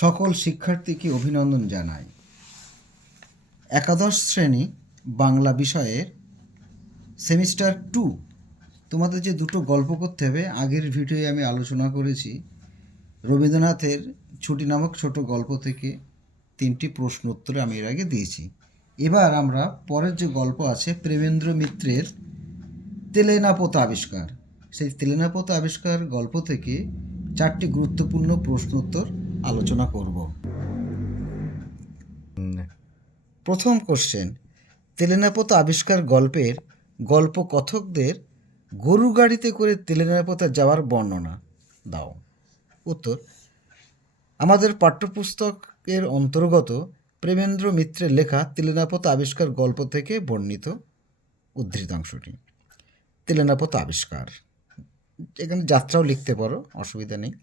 সকল শিক্ষার্থীকে অভিনন্দন জানাই। একাদশ শ্রেণী বাংলা বিষয়ের সেমিস্টার 2 তোমাদের যে দুটো গল্প করতে হবে, আগের ভিডিওয়ে আমি আলোচনা করেছি। রবীন্দ্রনাথের ছুটি নামক ছোট গল্প থেকে 3টি প্রশ্ন উত্তরে আমি এর আগে দিয়েছি। এবার আমরা পরের যে গল্প আছে প্রেমেন্দ্র মিত্রের তেলেনাপোতা আবিষ্কার, সেই তেলেনাপোতা আবিষ্কার গল্প থেকে 4টি গুরুত্বপূর্ণ প্রশ্ন উত্তর আলোচনা করব। প্রথম কোশ্চেন, তেলেনাপোতা আবিষ্কার গল্পের গল্পকথকদের গরু গাড়িতে করে তেলেনাপোতা যাওয়ার বর্ণনা দাও। উত্তর, আমাদের পাঠ্যপুস্তকের অন্তর্গত প্রেমেন্দ্র মিত্রের লেখা তেলেনাপোতা আবিষ্কার গল্প থেকে বর্ণিত উদ্ধৃতাংশটি। তেলেনাপোতা আবিষ্কার, এখানে যাত্রাও লিখতে পারো, অসুবিধা নেই।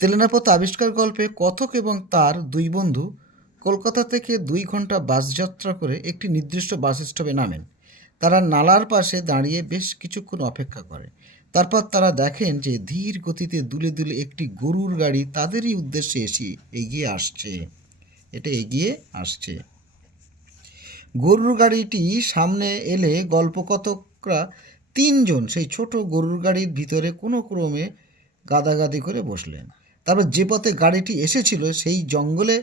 তেলেনাপোতা আবিষ্কার গল্পে কথক এবং তার দুই বন্ধু কলকাতা থেকে 2 ঘন্টা বাস যাত্রা করে একটি নির্দিষ্ট বাস স্টপে নামেন। তারা নালার পাশে দাঁড়িয়ে বেশ কিছুক্ষণ অপেক্ষা করে। তারপর তারা দেখেন যে ধীর গতিতে দুলে দুলে একটি গরুর গাড়ি তাদেরই উদ্দেশ্যে এগিয়ে আসছে। এটা এগিয়ে আসছে। গরুর গাড়িটি সামনে এলে গল্পকথকরা 3 জন সেই ছোট গরুর গাড়ির ভিতরে কোনো ক্রমে গাদাগাদি করে বসলেন। তারপর যে পথে গাড়িটি এসেছিল সেই জঙ্গলে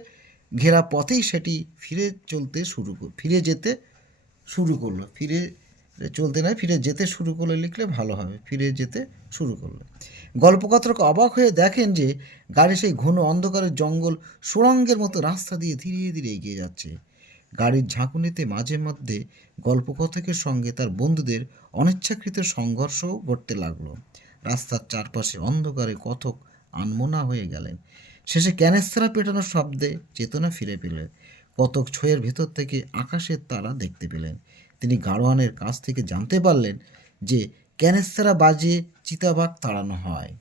ঘেরা পথেই সেটি ফিরে যেতে শুরু করলো। ফিরে যেতে শুরু করলো লিখলে ভালো হবে, ফিরে যেতে শুরু করলো। গল্পকথক অবাক হয়ে দেখেন যে গাড়ি সেই ঘন অন্ধকারের জঙ্গল সুড়ঙ্গের মতো রাস্তা দিয়ে ধীরে ধীরে এগিয়ে যাচ্ছে। গাড়ির ঝাঁকুনিতে মাঝে মধ্যে গল্পকথকের সঙ্গে তার বন্ধুদের অনিচ্ছাকৃত সংঘর্ষও ঘটতে লাগলো। রাস্তার চারপাশে অন্ধকারে কথক আনমনা হয়ে গেলেন। শেষে ক্যানেস্তারা পেটানোর শব্দে চেতনা ফিরে পেলেন। কথক ছয়ের ভেতর থেকে আকাশের তারা দেখতে পেলেন। তিনি গাড়োয়ানের কাছ থেকে জানতে পারলেন যে ক্যানেস্তারা বাজিয়ে চিতাবাঘ তাড়ানো হয়।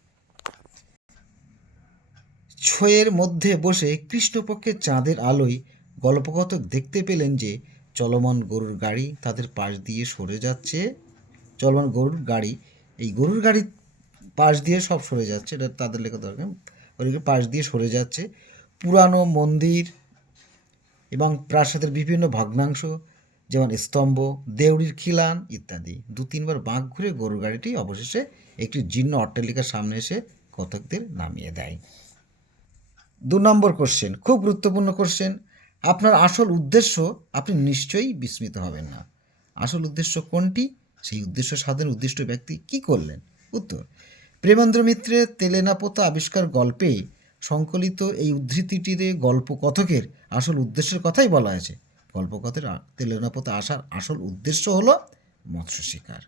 ছয়ের মধ্যে বসে কৃষ্ণপক্ষের চাঁদের আলোয় গল্পকথক দেখতে পেলেন যে চলমান গরুর গাড়ি তাদের পাশ দিয়ে সরে যাচ্ছে। চলমান গরুর গাড়ি, এই গরুর গাড়ির পাশ দিয়ে সব সরে যাচ্ছে, এটা তাদের লেখা দরকার। ওদিকে পাশ দিয়ে সরে যাচ্ছে। পুরানো মন্দির এবং প্রাসাদের বিভিন্ন ভগ্নাংশ, যেমন স্তম্ভ, দেউড়ির খিলান ইত্যাদি। 2-3 বার বাঁক ঘুরে গরুর গাড়িটি অবশেষে একটি জীর্ণ অট্টালিকার সামনে এসে কথকদের নামিয়ে দেয়। 2 নম্বর কোশ্চেন, খুব গুরুত্বপূর্ণ কোশ্চেন। আপনার আসল উদ্দেশ্য, আপনি নিশ্চয়ই বিস্মিত হবেন না। আসল উদ্দেশ্য কোনটি? সেই উদ্দেশ্য সাধনের উদ্দিষ্ট ব্যক্তি কি করলেন? উত্তর, প্রেমেন্দ্র মিত্রের তেলেনাপোতা আবিষ্কার গল্পে সংকলিত এই উদ্ধৃতিটিতে গল্পকথকের আসল উদ্দেশ্যের কথাই বলা হয়েছে। গল্পকথের তেলেনাপোতা আসার আসল উদ্দেশ্য হলো মৎস্য শিকার।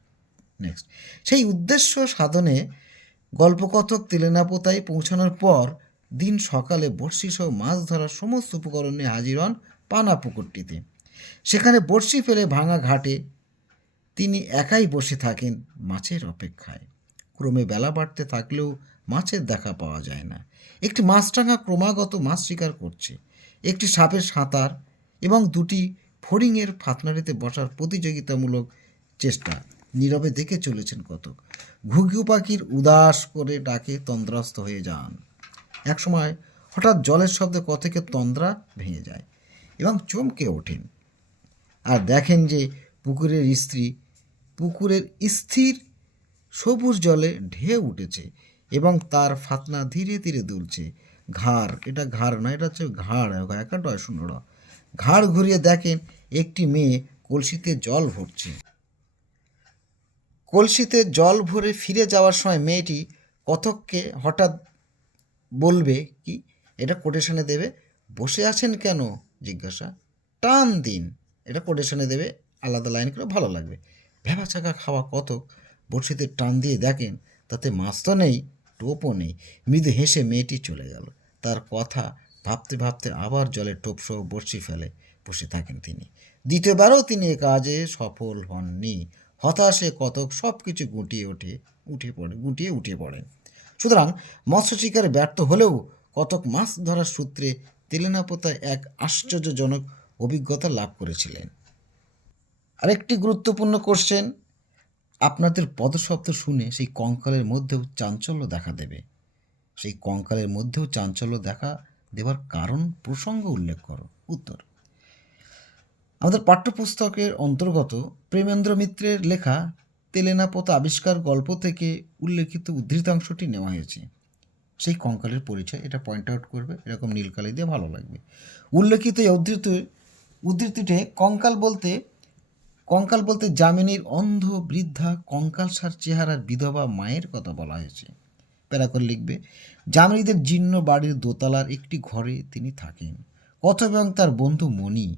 নেক্সট, সেই উদ্দেশ্য সাধনে গল্পকথক তেলেনাপোতায় পৌঁছানোর পর দিন সকালে বড়শিসহ মাছ ধরার সমস্ত উপকরণ নিয়ে হাজির হন পানা পুকুরটিতে। সেখানে বড়শি ফেলে ভাঙা ঘাটে তিনি একাই বসে থাকেন মাছের অপেক্ষায়। ক্রমে বেলা বাড়তে থাকলেও মাছের দেখা পাওয়া যায় না। একটি মাছরাঙা ক্রমাগত মাছ শিকার করছে। একটি সাপের সাঁতার এবং 2টি ফড়িংয়ের ফাতনারিতে বসার প্রতিযোগিতামূলক চেষ্টা নীরবে দেখে চলেছেন কথক। ঘুঘু পাখির উদাস করে ডাকে তন্দ্রাস্ত হয়ে যান। একসময় হঠাৎ জলের শব্দে কথকের তন্দ্রা ভেঙে যায় এবং চমকে ওঠেন আর দেখেন যে পুকুরের স্থির সবুজ জলে ঢেউ উঠেছে এবং তার ফাতনা ধীরে ধীরে দুলছে। এটা ঘাড় নয়, এটা হচ্ছে ঘাড়, একাটা শূন্যরা। ঘাড় ঘুরিয়ে দেখেন একটি মেয়ে কলসিতে জল ভরছে। কলসিতে জল ভরে ফিরে যাওয়ার সময় মেয়েটি কথককে হঠাৎ বলবে কি, এটা কোটেশনে দেবে, বসে আছেন কেন জিজ্ঞাসা, টান দিন, এটা কোটেশনে দেবে, আলাদা লাইন করে ভালো লাগবে। ভ্যাবাচাকা খাওয়া কথক বড়শিতে টান দিয়ে দেখেন তাতে মাছ তো নেই, টোপও নেই। মৃদু হেসে মেয়েটি চলে গেল। তার কথা ভাবতে ভাবতে আবার জলে টোপসহ বড়শি ফেলে বসে থাকেন তিনি। দ্বিতীয়বারও তিনি এ কাজে সফল হননি। হতাশে কথক সব কিছু গুটিয়ে উঠে পড়েন। সুতরাং মৎস্য শিকারে ব্যর্থ হলেও কথক মাছ ধরার সূত্রে তেলেনাপোতায় এক আশ্চর্যজনক অভিজ্ঞতা লাভ করেছিলেন। আরেকটি গুরুত্বপূর্ণ কোশ্চেন, আপনাদের পদশব্দ শুনে সেই কঙ্কালের মধ্যেও চাঞ্চল্য দেখা দেবে। সেই কঙ্কালের মধ্যেও চাঞ্চল্য দেখা দেওয়ার কারণ প্রসঙ্গ উল্লেখ করো। উত্তর, আমাদের পাঠ্যপুস্তকের অন্তর্গত প্রেমেন্দ্র মিত্রের লেখা তেলেনাপোতা আবিষ্কার গল্প থেকে উল্লেখিত উদ্ধৃতাংশটি নেওয়া হয়েছে। সেই কঙ্কালের পরিচয়, এটা পয়েন্ট আউট করবে, এরকম নীলকালি দিয়ে ভালো লাগবে। উল্লেখিত এই উদ্ধৃতিতে কঙ্কাল বলতে যামিনীর অন্ধ বৃদ্ধা কঙ্কালসার চেহারার বিধবা মায়ের কথা বলা হয়েছে। প্যারা করে লিখবে, যামিনীদের জীর্ণ বাড়ির দোতলার একটি ঘরে তিনি থাকেন। কথক এবং তার বন্ধু মণি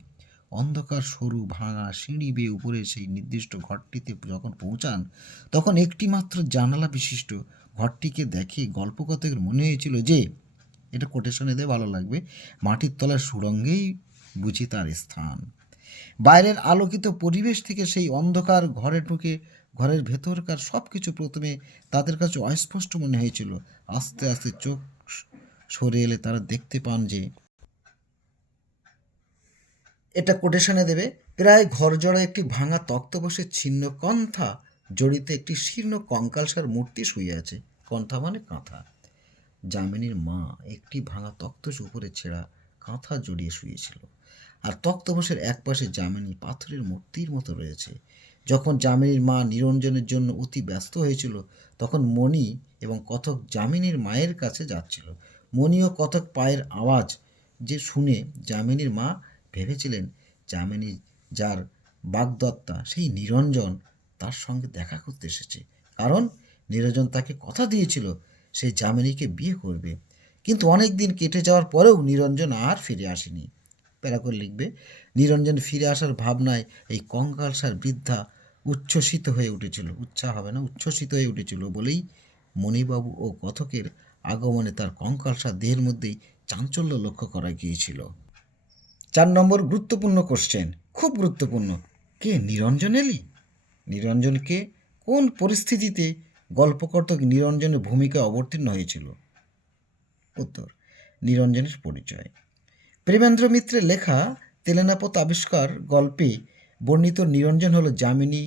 অন্ধকার সরু ভাঙা সিঁড়ি বেয়ে উপরে সেই নির্দিষ্ট ঘরটিতে যখন পৌঁছান, তখন একটি মাত্র জানালা বিশিষ্ট ঘরটিকে দেখে গল্পকথকের মনে হয়েছিল যে, এটা কোটেশনে দিয়ে ভালো লাগবে, মাটির তলার সুড়ঙ্গেই বুঝি তার স্থান। বাইরের আলোকিত পরিবেশ থেকে সেই অন্ধকার ঘরে ঢুকে ঘরের ভেতরকার সব কিছু প্রথমে তাদের কাছে অস্পষ্ট মনে হয়েছিল। আস্তে আস্তে চোখ সরে এলে তারা দেখতে পান যে, এটা কোটেশনে দেবে, প্রায় ঘরজড়া একটি ভাঙা তক্তপোষের ছিন্ন কন্থা জড়িতে একটি শীর্ণ কঙ্কালসার মূর্তি শুয়ে আছে। কন্থা মানে কাঁথা। যামিনীর মা একটি ভাঙা তক্তপোষ উপরে ছেঁড়া কাঁথা জড়িয়ে শুয়েছিল, আর তক্তপোষের একপাশে যামিনী পাথরের মূর্তির মতো রয়েছে। যখন যামিনীর মা নিরঞ্জনের জন্য অতি ব্যস্ত হয়েছিল, তখন মণি এবং কথক যামিনীর মায়ের কাছে যাচ্ছিল। মণি ও কথক পায়ের আওয়াজ যে শুনে যামিনীর মা ভেবেছিলেন যামিনী যার বাগদত্তা সেই নিরঞ্জন তার সঙ্গে দেখা করতে এসেছে, কারণ নিরঞ্জন তাকে কথা দিয়েছিল সে যামিনীকে বিয়ে করবে। কিন্তু অনেক দিন কেটে যাওয়ার পরেও নিরঞ্জন আর ফিরে আসেনি। প্যারা করে লিখবে, নিরঞ্জন ফিরে আসার ভাবনায় এই কঙ্কালসার বৃদ্ধা উচ্ছ্বসিত হয়ে উঠেছিল, উচ্ছ্বাস হবে না, উচ্ছ্বসিত হয়ে উঠেছিল বলেই মণিবাবু ও কথকের আগমনে তার কঙ্কালসার দেহের মধ্যেই চাঞ্চল্য লক্ষ্য করা গিয়েছিল। 4 নম্বর গুরুত্বপূর্ণ কোশ্চেন, খুব গুরুত্বপূর্ণ, কে নিরঞ্জন এলি? নিরঞ্জনকে কোন পরিস্থিতিতে গল্পকর্তক নিরঞ্জনের ভূমিকায় অবতীর্ণ হয়েছিল? উত্তর, নিরঞ্জনের পরিচয়। প্রেমেন্দ্র মিত্রের লেখা তেলেনাপোতা আবিষ্কার গল্পে বর্ণিত নিরঞ্জন হল যামিনী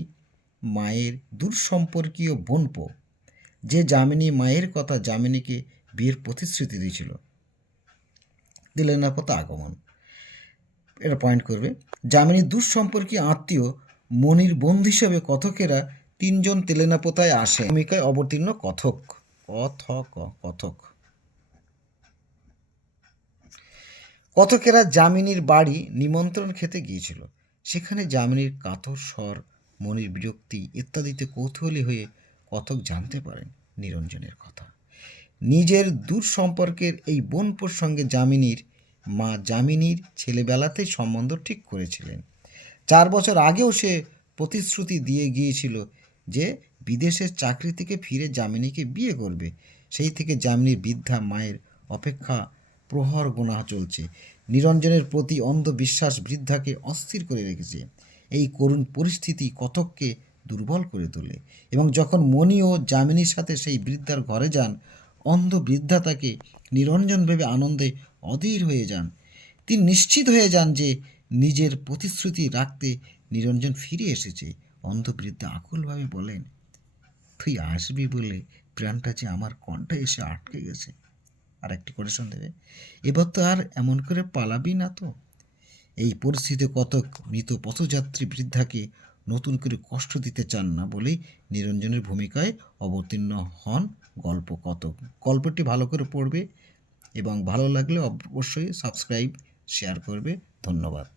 মায়ের দূরসম্পর্কীয় বোনপো, যে যামিনী মায়ের কথা যামিনীকে বিয়ের প্রতিশ্রুতি দিয়েছিল। তেলেনাপোতা আগমন, এটা পয়েন্ট করবে, যামিনীর দূরসম্পর্কীয় আত্মীয় মণির বন্ধু হিসেবে কথকেরা 3 জন তেলেনাপোতায় আসে। ভূমিকায় অবতীর্ণ কথক, কথকেরা যামিনীর বাড়ি নিমন্ত্রণ খেতে গিয়েছিল। সেখানে যামিনীর কাতর স্বর, মনির বিরক্তি ইত্যাদিতে কৌতূহলী হয়ে কথক জানতে পারেন নিরঞ্জনের কথা। নিজের দূর সম্পর্কের এই বোনপোর সঙ্গে যামিনীর মা যামিনীর ছেলেবেলাতেই সম্বন্ধ ঠিক করেছিলেন। 4 বছর আগেও সে প্রতিশ্রুতি দিয়ে গিয়েছিল যে বিদেশের চাকরি থেকে ফিরে যামিনীকে বিয়ে করবে। সেই থেকে যামিনীর বৃদ্ধা মায়ের অপেক্ষা প্রহর গোনা চলছে। নিরঞ্জনের প্রতি অন্ধবিশ্বাস বৃদ্ধাকে অস্থির করে রেখেছে। এই করুণ পরিস্থিতি কথককে দুর্বল করে তোলে, এবং যখন মণি ও যামিনীর সাথে সেই বৃদ্ধার ঘরে যান, অন্ধ বৃদ্ধা তাকে নিরঞ্জন ভেবে আনন্দে অধীর হয়ে যান। তিনি নিশ্চিত হয়ে যান যে নিজের প্রতিশ্রুতি রাখতে নিরঞ্জন ফিরে এসেছে। অন্ধ বৃদ্ধা আকুলভাবে বলেন, তুই আসবি বলে প্রাণটা যে আমার কণ্ঠে এসে আটকে গেছে। আর একটি কোটেশন দেবে, এবার তো আর এমন করে পালাবি না তো? এই পরিস্থিতি কতক মৃত পথযাত্রী বৃদ্ধাকে নতুন করে কষ্ট দিতে চান না বলেই নিরঞ্জনের ভূমিকায় অবতীর্ণ হন গল্পকথক। গল্পটি ভালো করে পড়বে এবং ভালো লাগলে অবশ্যই সাবস্ক্রাইব শেয়ার করবে। ধন্যবাদ।